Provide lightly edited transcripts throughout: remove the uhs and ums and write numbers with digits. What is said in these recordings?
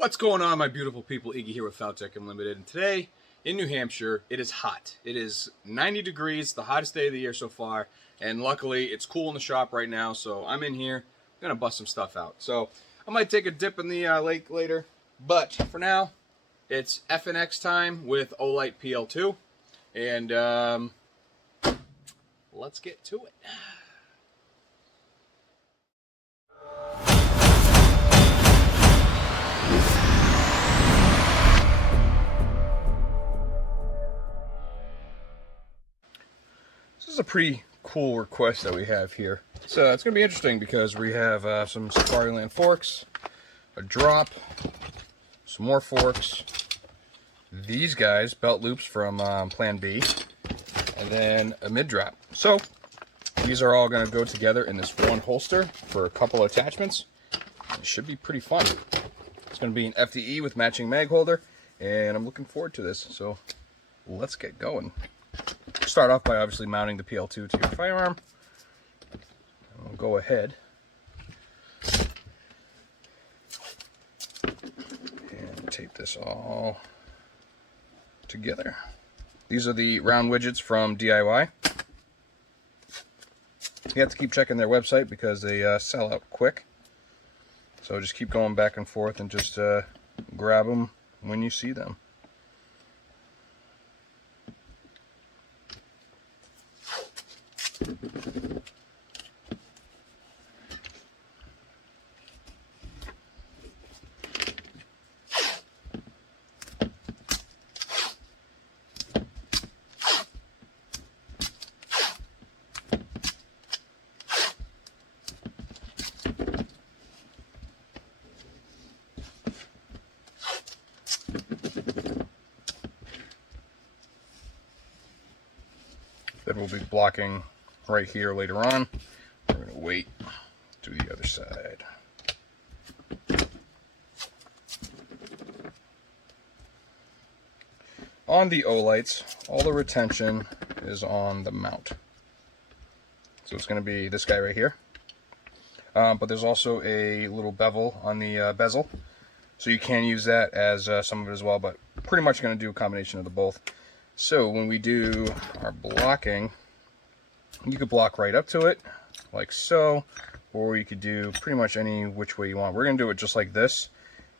What's going on, my beautiful people? Iggy here with Faltac Unlimited, and today in New Hampshire it is hot. It is 90 degrees, the hottest day of the year so far, and luckily it's cool in the shop right now, so I'm in here. I'm gonna bust some stuff out. So I might take a dip in the lake later, but for now it's FNX time with Olight PL2, and let's get to it. This is a pretty cool request that we have here. So it's going to be interesting because we have some Safariland forks, a drop, some more forks, these guys, belt loops from Plan B, and then a mid drop. So these are all going to go together in this one holster for a couple of attachments. It should be pretty fun. It's going to be an FDE with matching mag holder, and I'm looking forward to this. So let's get going. Start off by obviously mounting the PL2 to your firearm. We'll go ahead and tape this all together. These are the round widgets from DIY. You have to keep checking their website because they sell out quick. So just keep going back and forth and just grab them when you see them. Then we'll be blocking right here later on. We're going to wait to the other side. On the Olights, all the retention is on the mount. So it's going to be this guy right here. But there's also a little bevel on the bezel. So you can use that as some of it as well, but pretty much going to do a combination of the both. So when we do our blocking, you could block right up to it, like so, or you could do pretty much any which way you want. We're going to do it just like this,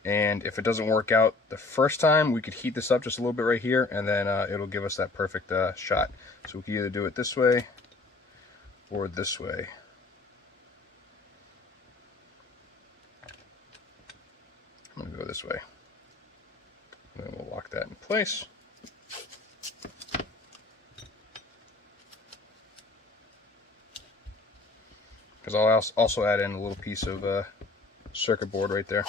and if it doesn't work out the first time, we could heat this up just a little bit right here, and then it'll give us that perfect shot. So we can either do it this way or this way. I'm going to go this way. And then we'll lock that in place. Because I'll also add in a little piece of circuit board right there.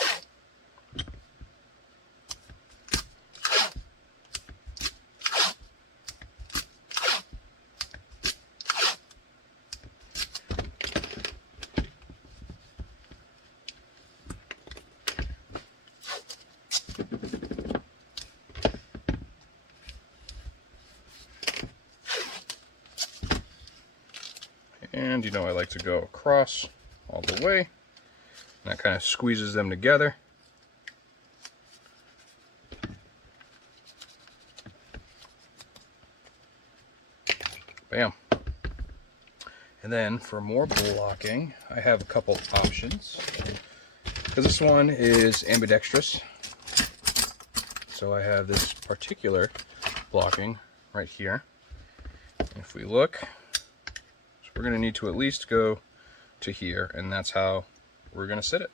And you know I like to go across all the way. That kind of squeezes them together. Bam. And then for more blocking, I have a couple options. Because this one is ambidextrous. So I have this particular blocking right here. If we look, we're going to need to at least go to here, and that's how we're going to sit it.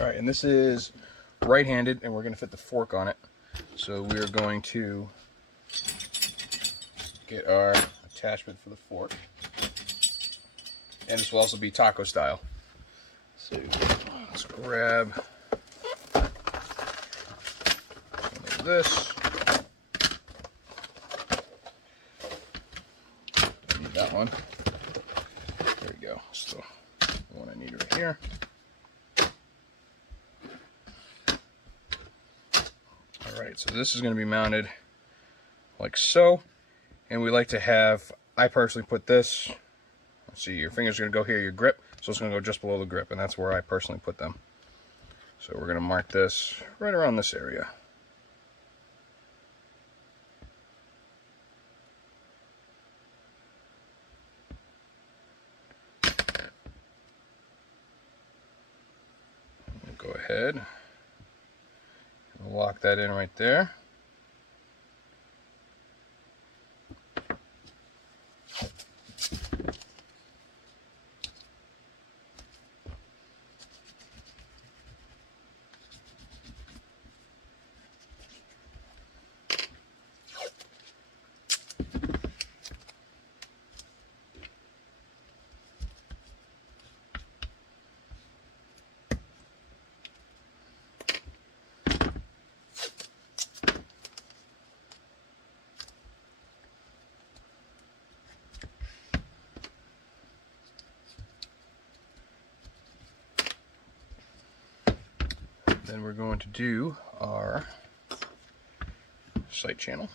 Alright, and this is right-handed, and we're going to fit the fork on it. So we're going to get our attachment for the fork. And this will also be taco style. So let's grab this. I need that one. There we go. That's the one I need right here. Alright, so this is going to be mounted like so. And we like to have, I personally put this, let's see, your finger's going to go here, your grip, so it's going to go just below the grip, and that's where I personally put them. So we're going to mark this right around this area. We'll go ahead and lock that in right there. Then we're going to do our side channel.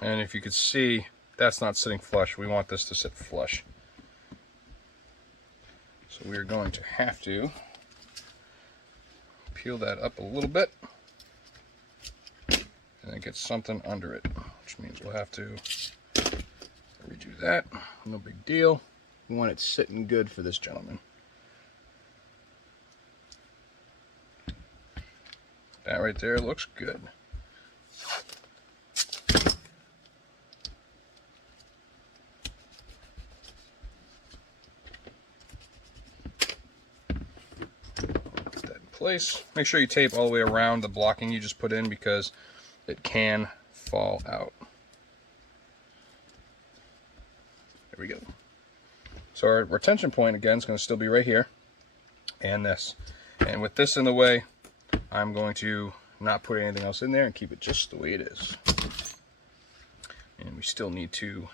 And if you could see, that's not sitting flush. We want this to sit flush. So we're going to have to peel that up a little bit and then get something under it, which means we'll have to redo that. No big deal. We want it sitting good for this gentleman. That right there looks good. Place. Make sure you tape all the way around the blocking you just put in because it can fall out. There we go. So our retention point again is going to still be right here and this. And with this in the way, I'm going to not put anything else in there and keep it just the way it is. And we still need to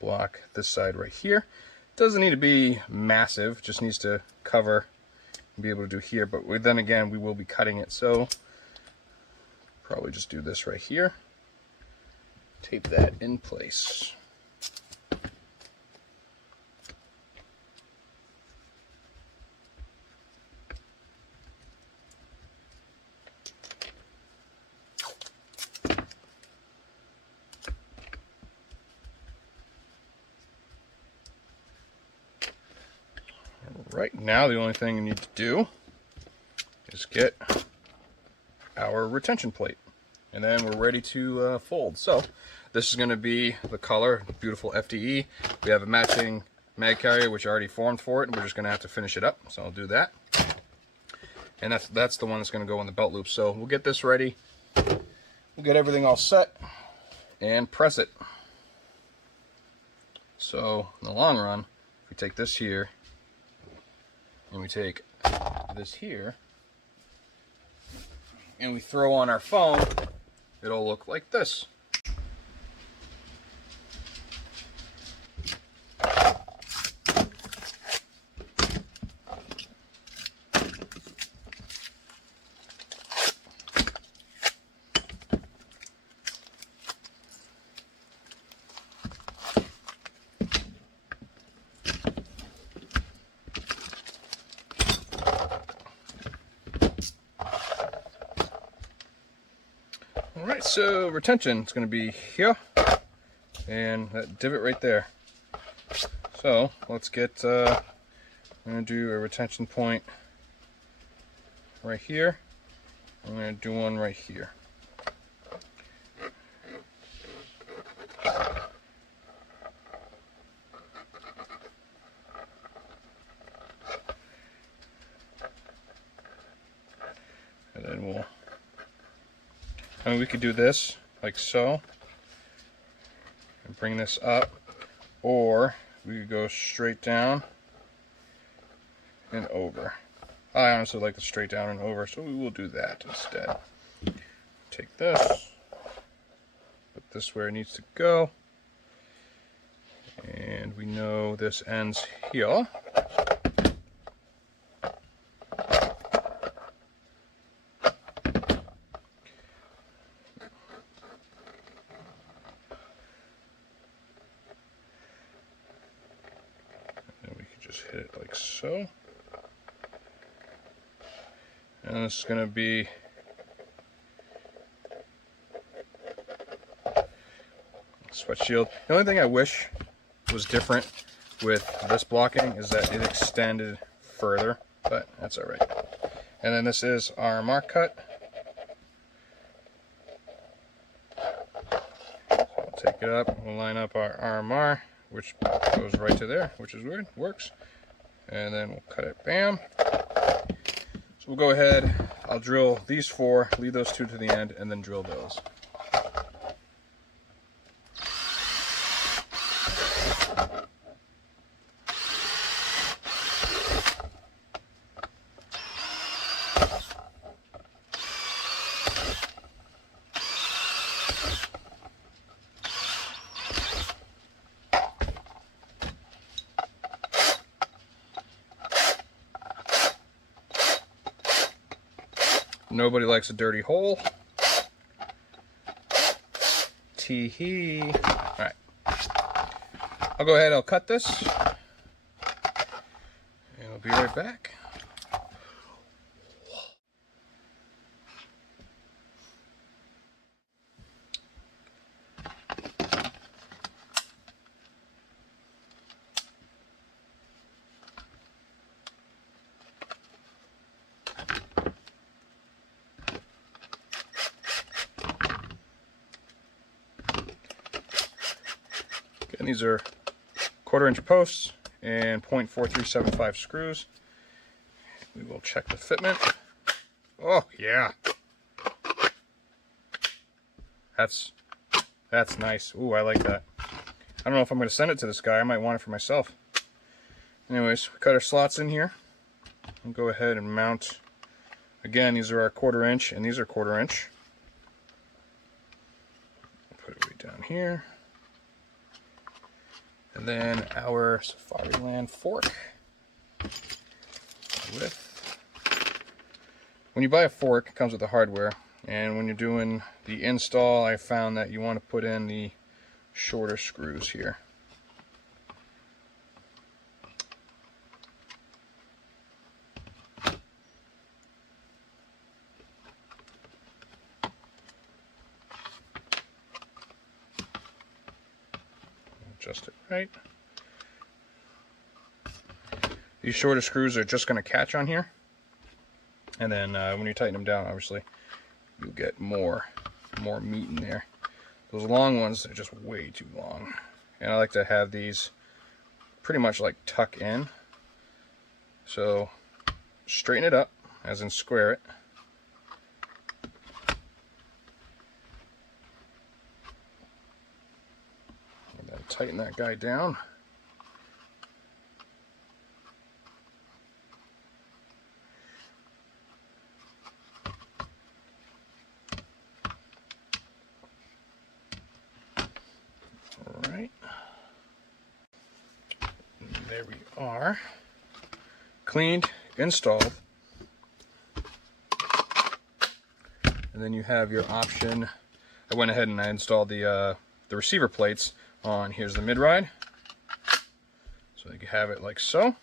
block this side right here. Doesn't need to be massive, just needs to cover and be able to do here, but then again we will be cutting it, so probably just do this right here, tape that in place. Right now, the only thing you need to do is get our retention plate, and then we're ready to fold. So this is going to be the color, beautiful FDE. We have a matching mag carrier which I already formed for it, and we're just going to have to finish it up. So I'll do that, and that's the one that's going to go in the belt loop. So we'll get this ready. We'll get everything all set and press it. So in the long run, if we take this here and we take this here and we throw on our phone, it'll look like this. Alright, so retention is going to be here, and that divot right there. So let's get, I'm going to do a retention point right here, I'm going to do one right here. And then we could do this like so and bring this up, or we could go straight down and over. I honestly like the straight down and over, so we will do that instead. Take this, put this where it needs to go, and we know this ends here. And we could just hit it like so. And this is going to be sweat shield. The only thing I wish was different with this blocking is that it extended further, but that's alright. And then this is our mark cut. So we'll take it up, we'll line up our RMR, which goes right to there, which is weird, works. And then we'll cut it, bam. So we'll go ahead, I'll drill these 4, leave those 2 to the end, and then drill those. Nobody likes a dirty hole. Tee-hee. Alright. I'll go ahead, I'll cut this. And I'll be right back. And these are 1/4 inch posts and 0.4375 screws. We will check the fitment. Oh yeah, that's nice. Ooh, I like that. I don't know if I'm going to send it to this guy. I might want it for myself. Anyways, we cut our slots in here and go ahead and mount. Again, these are our 1/4 inch and these are 1/4 inch. Put it right down here. And then our Safariland fork. When you buy a fork, it comes with the hardware, and when you're doing the install, I found that you want to put in the shorter screws here. Adjust it right. These shorter screws are just going to catch on here, and then when you tighten them down, obviously you'll get more meat in there. Those long ones are just way too long, and I like to have these pretty much like tuck in. So straighten it up, as in square it. And then tighten that guy down. Alright. There we are. Cleaned, installed. And then you have your option. I went ahead and I installed the receiver plates on. Here's the mid-ride. So you can have it like so.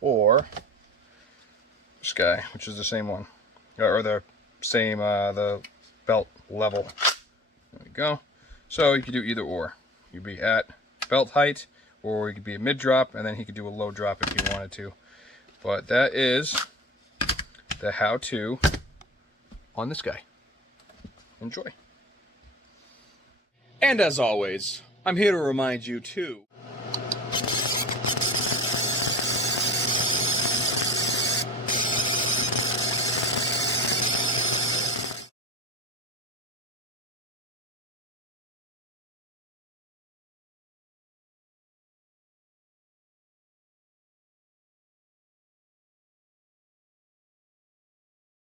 Or this guy, which is the same one. Or the same, the belt level. There we go. So you could do either or. You'd be at belt height, or you could be a mid drop, and then he could do a low drop if he wanted to. But that is the how-to on this guy. Enjoy. And as always, I'm here to remind you too.